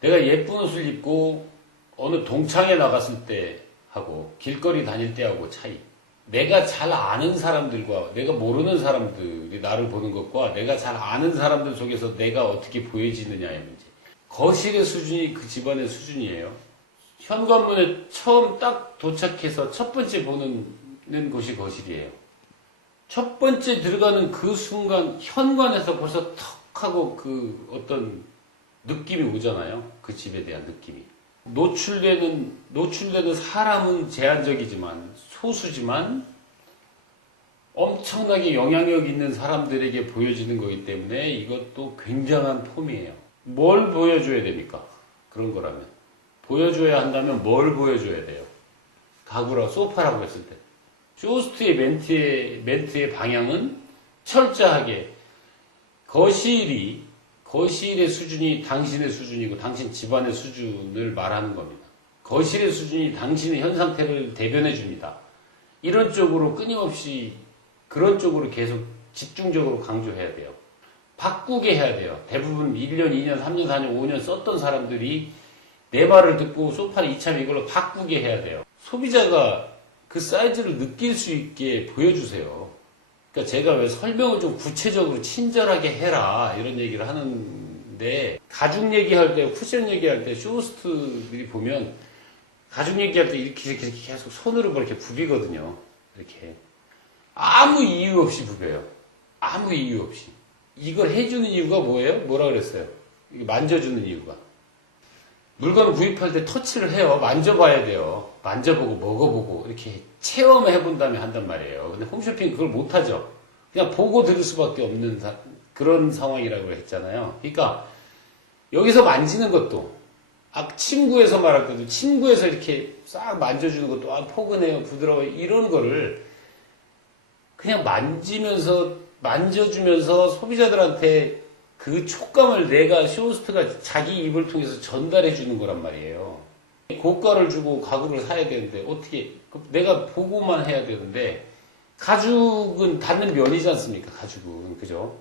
내가 예쁜 옷을 입고 어느 동창회 나갔을 때 하고 길거리 다닐 때하고 차이. 내가 잘 아는 사람들과 내가 모르는 사람들이 나를 보는 것과 내가 잘 아는 사람들 속에서 내가 어떻게 보여지느냐의 문제. 거실의 수준이 그 집안의 수준이에요. 현관문에 처음 딱 도착해서 첫 번째 보는 곳이 거실이에요. 첫 번째 들어가는 그 순간 현관에서 벌써 턱 하고 그 어떤 느낌이 오잖아요. 그 집에 대한 느낌이. 노출되는 사람은 제한적이지만, 소수지만, 엄청나게 영향력 있는 사람들에게 보여지는 거기 때문에 이것도 굉장한 폼이에요. 뭘 보여줘야 됩니까? 그런 거라면. 보여줘야 한다면 뭘 보여줘야 돼요? 가구라고, 소파라고 했을 때. 쇼호스트의 멘트의 방향은 철저하게 거실의 수준이 당신의 수준이고 당신 집안의 수준을 말하는 겁니다. 거실의 수준이 당신의 현 상태를 대변해 줍니다. 이런 쪽으로 끊임없이 그런 쪽으로 계속 집중적으로 강조해야 돼요. 바꾸게 해야 돼요. 대부분 1년, 2년, 3년, 4년, 5년 썼던 사람들이 내 말을 듣고 소파를 이참에 이걸로 바꾸게 해야 돼요. 소비자가 그 사이즈를 느낄 수 있게 보여주세요. 그러니까 제가 왜 설명을 좀 구체적으로 친절하게 해라 이런 얘기를 하는데, 가죽 얘기할 때, 쿠션 얘기할 때 쇼호스트들이 보면 가죽 얘기할 때 이렇게 계속 손으로 그렇게 부비거든요. 이렇게 아무 이유 없이 부벼요. 아무 이유 없이. 이걸 해주는 이유가 뭐예요? 뭐라 그랬어요? 이게 만져주는 이유가. 물건을 구입할 때 터치를 해요. 만져봐야 돼요. 만져보고 먹어보고 이렇게 체험해본 다음에 한단 말이에요. 근데 홈쇼핑 그걸 못하죠. 그냥 보고 들을 수밖에 없는 그런 상황이라고 했잖아요. 그러니까 여기서 만지는 것도, 침구에서 말할 때도 침구에서 이렇게 싹 만져주는 것도 포근해요, 부드러워요, 이런 거를 그냥 만져주면서 소비자들한테 그 촉감을 내가 쇼호스트가 자기 입을 통해서 전달해 주는 거란 말이에요. 고가를 주고 가구를 사야 되는데 어떻게 내가 보고만 해야 되는데, 가죽은 닿는 면이지 않습니까? 가죽은. 그죠?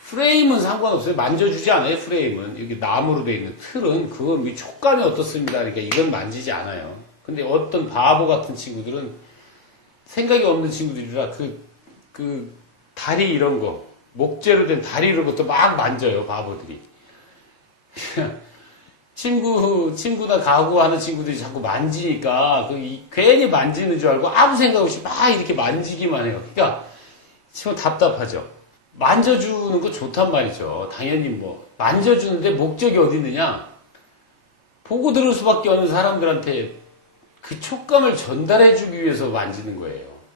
프레임은 상관없어요. 만져주지 않아요. 프레임은. 여기 나무로 되어 있는 틀은 그건 촉감이 어떻습니다. 그러니까 이건 만지지 않아요. 근데 어떤 바보 같은 친구들은, 생각이 없는 친구들이라 그 다리 이런 거, 목재로 된 다리 이런 것도 막 만져요, 바보들이. 친구나 가구 하는 친구들이 자꾸 만지니까 괜히 만지는 줄 알고 아무 생각 없이 막 이렇게 만지기만 해요. 그러니까 참 답답하죠. 만져주는 거 좋단 말이죠. 당연히 만져주는데 목적이 어디 있느냐? 보고 들을 수밖에 없는 사람들한테 그 촉감을 전달해주기 위해서 만지는 거예요.